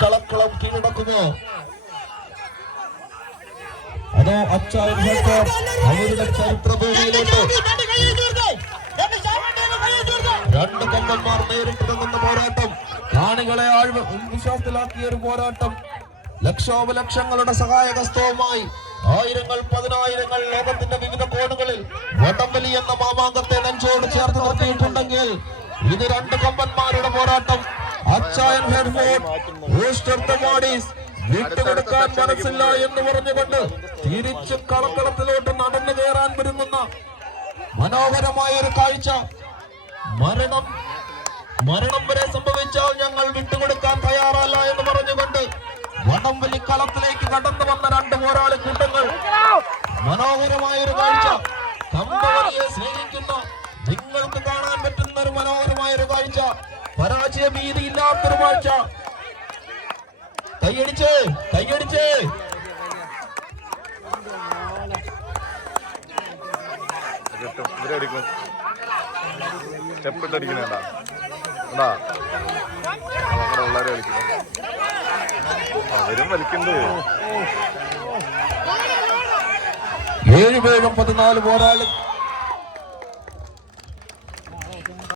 കളക്കളം കീഴടക്കുമോ അതോ അച്ചായൻകൾക്ക് അവരുടെ ചരിത്രഭൂമിയിലോട്ട് രണ്ട് കൊമ്പന്മാർ നേരിട്ടിറങ്ങുന്ന പോരാട്ടം, കാണികളെ വിശ്വാസത്തിലാക്കിയ ഒരു പോരാട്ടം, ലക്ഷോപലക്ഷങ്ങളുടെ സഹായകസ്തവുമായി ആയിരങ്ങൾ പതിനായിരങ്ങൾ ലോകത്തിന്റെ വിവിധ കോണുകളിൽ വടംവലി എന്ന മാമാങ്കത്തെ നെഞ്ചോട് ചേർത്ത് നിർത്തിയിട്ടുണ്ടെങ്കിൽ ഇത് രണ്ട് കൊമ്പന്മാരുടെ പോരാട്ടം. അച്ചായൻ വിട്ടുകൊടുക്കാൻ മനസ്സില്ല എന്ന് പറഞ്ഞുകൊണ്ട് തിരിച്ച് കളക്കളത്തിലോട്ട് നടന്നു കയറാൻ വരുന്ന മനോഹരമായ ഒരു കാഴ്ച. മരണം വരെ സംഭവിച്ചാൽ ഞങ്ങൾ വിട്ടുകൊടുക്കാൻ തയ്യാറല്ല എന്ന് പറഞ്ഞുകൊണ്ട് വടംവലി കളത്തിലേക്ക് കടന്നു വന്ന രണ്ട് പോരാളി കൂട്ടങ്ങൾ. മനോഹരമായ ഒരു കാഴ്ച, കമ്പവലിയെ സ്നേഹിക്കുന്ന നിങ്ങൾക്ക് കാണാൻ പറ്റുന്ന ഒരു മനോഹരമായ ഒരു കാഴ്ച, പരാജയ ഭീതിയില്ലാത്തൊരു കാഴ്ച. കൈയടിച്ച് അവരും വലിക്കണ്ടേ. 7 14 പോരാളി